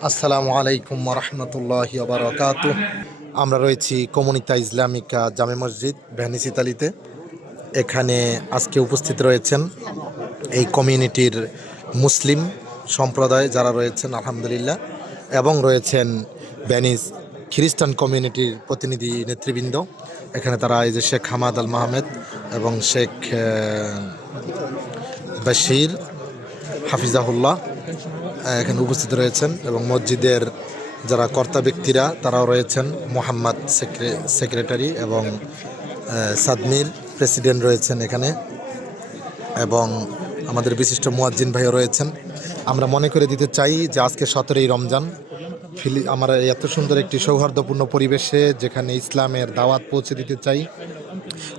আসসালামু আলাইকুম রহমতুল্লাহি বারাকাতু। আমরা রয়েছি কমিউনিতা ইসলামিকা জামে মসজিদ ভ্যানিস ইতালিতে। এখানে আজকে উপস্থিত রয়েছেন এই কমিউনিটির মুসলিম সম্প্রদায় যারা রয়েছেন আলহামদুলিল্লাহ, এবং রয়েছেন ভ্যানিস খ্রিস্টান কমিউনিটির প্রতিনিধি নেতৃবৃন্দ। এখানে তারা এই যে শেখ হামাদ আল মাহমেদ এবং শেখ বাশির হাফিজাহুল্লাহ এখানে উপস্থিত রয়েছেন, এবং মসজিদের যারা কর্তা ব্যক্তিরা তারাও রয়েছেন। মোহাম্মদ সেক্রেটারি এবং সাদমির প্রেসিডেন্ট রয়েছেন এখানে, এবং আমাদের বিশিষ্ট মুয়াজ্জিন ভাইও রয়েছেন। আমরা মনে করে দিতে চাই যে আজকে 17ই রমজান। আমরা এত সুন্দর একটি সৌহার্দ্যপূর্ণ পরিবেশে যেখানে ইসলামের দাওয়াত পৌঁছে দিতে চাই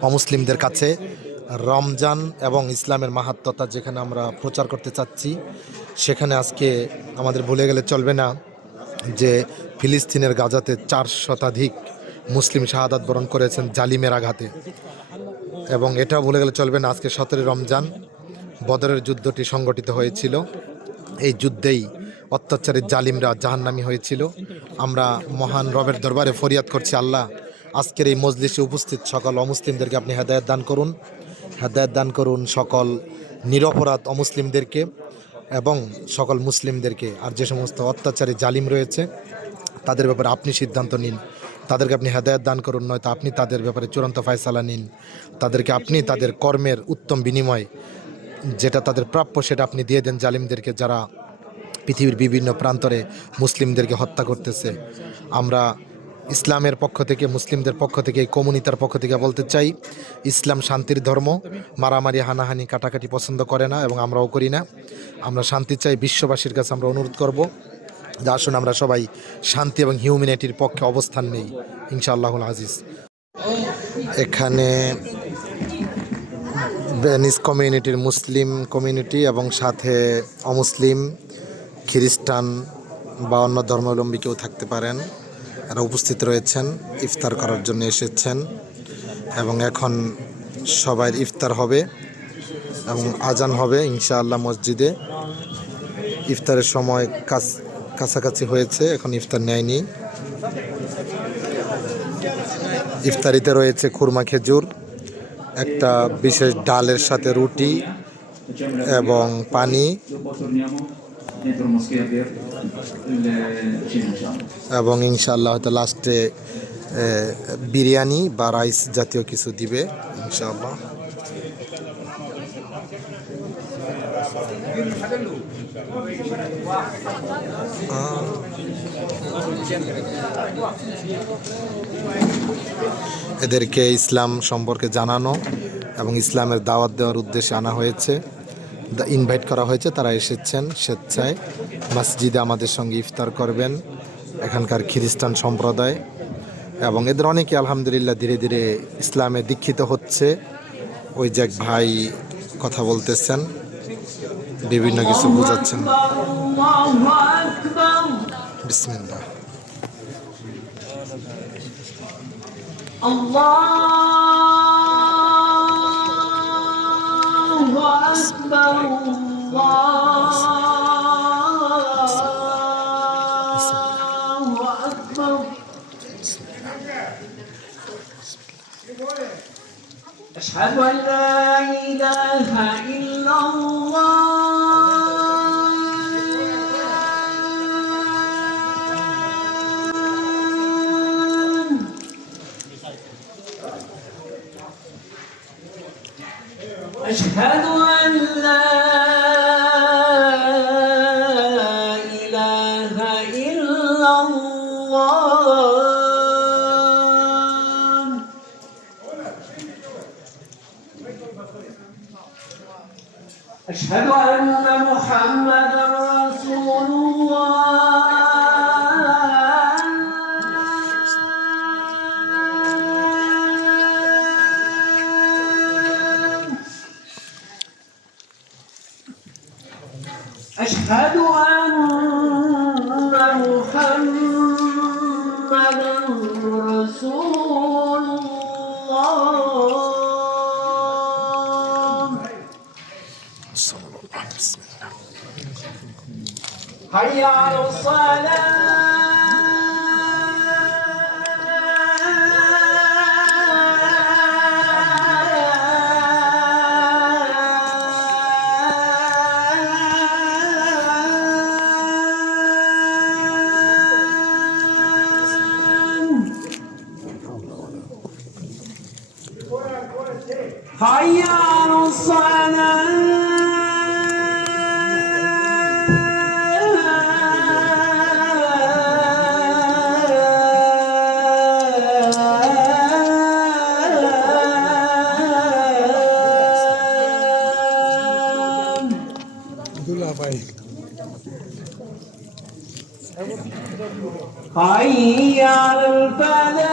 অমুসলিমদের কাছে, রমজান এবং ইসলামের মাহাত্ম্যতা যেখানে আমরা প্রচার করতে চাচ্ছি, সেখানে আজকে আমাদের ভুলে গেলে চলবে না যে ফিলিস্তিনের গাজাতে 4 শতাধিক মুসলিম শাহাদাত বরণ করেছেন জালিমের আঘাতে। এবং এটাও ভুলে গেলে চলবে না আজকে 17 রমজান বদরের যুদ্ধটি সংগঠিত হয়েছিল। এই যুদ্ধেই অত্যাচারী জালিমরা জাহান্নামী হয়েছিল। আমরা মহান রবের দরবারে ফরিয়াদ করছি, আল্লাহ আজকের এই মজলিসে উপস্থিত সকল অমুসলিমদেরকে আপনি হেদায়েত দান করুন, হেদায়েত দান করুন সকল নিরপরাধ অমুসলিমদেরকে এবং সকল মুসলিমদেরকে। আর যে সমস্ত অত্যাচারী জালিম রয়েছে তাদের ব্যাপারে আপনি সিদ্ধান্ত নিন, তাদেরকে আপনি হেদায়েত দান করুন, নয়তো আপনি তাদের ব্যাপারে চূড়ান্ত ফয়সালা নিন। তাদেরকে আপনি তাদের কর্মের উত্তম বিনিময় যেটা তাদের প্রাপ্য সেটা আপনি দিয়ে দেন জালিমদেরকে, যারা পৃথিবীর বিভিন্ন প্রান্তরে মুসলিমদেরকে হত্যা করতেছে। আমরা ইসলামের পক্ষ থেকে, মুসলিমদের পক্ষ থেকে, এই কমিউনিটার পক্ষ থেকে বলতে চাই, ইসলাম শান্তির ধর্ম, মারামারি হানাহানি কাটাকাটি পছন্দ করে না এবং আমরাও করি না। আমরা শান্তি চাই। বিশ্ববাসীর কাছে আমরা অনুরোধ করব যে আসুন আমরা সবাই শান্তি এবং হিউম্যানিটির পক্ষে অবস্থান নেই ইনশাআল্লাহুল আজিজ। এখানে ভেনিস কমিউনিটির মুসলিম কমিউনিটি এবং সাথে অমুসলিম, খ্রিস্টান বা অন্য ধর্মাবলম্বী কেউ থাকতে পারেন, এরা উপস্থিত রয়েছেন, ইফতার করার জন্য এসেছেন। এবং এখন সবাই ইফতার হবে এবং আজান হবে ইনশাআল্লাহ মসজিদে। ইফতারের সময় কাছাকাছি হয়েছে, এখন ইফতার নেয়নি। ইফতারিতে রয়েছে খুরমা খেজুর, একটা বিশেষ ডালের সাথে রুটি এবং পানি, এবং ইনশাআল্লাহ হয়তো লাস্টে বিরিয়ানি বা রাইস জাতীয় কিছু দিবে ইনশাআল্লাহ। এদেরকে ইসলাম সম্পর্কে জানানো এবং ইসলামের দাওয়াত দেওয়ার উদ্দেশ্যে আনা হয়েছে, ইনভাইট করা হয়েছে। তারা এসেছেন স্বেচ্ছায় মসজিদে আমাদের সঙ্গে ইফতার করবেন, এখানকার খ্রিস্টান সম্প্রদায়। এবং এদের অনেকে আলহামদুলিল্লাহ ধীরে ধীরে ইসলামে দীক্ষিত হচ্ছে। ওই যে এক ভাই কথা বলতেছেন, বিভিন্ন কিছু বোঝাচ্ছেন। বিসমিল্লাহ। আল্লাহু আকবার, আল্লাহু আকবার। আশহাদু আন লা ইলাহা ইল্লাল্লাহ। أشهد أن لا إله إلا الله. أشهد أن محمدا رسول الله. أشهد أن محمدا رسول الله. بسم الله. حي حي على الصلاة حي على حي على الفلاح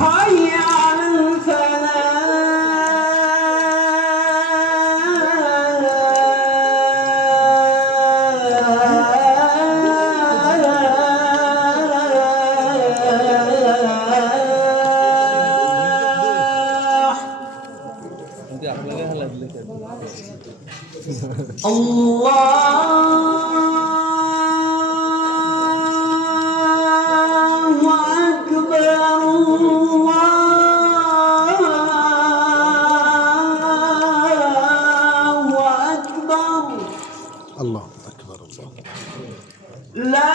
حي على الفلاح الله أكبر الله أكبر الله أكبر الله. لا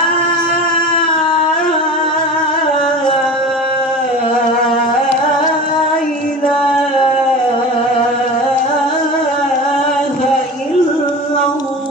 إله إلا الله.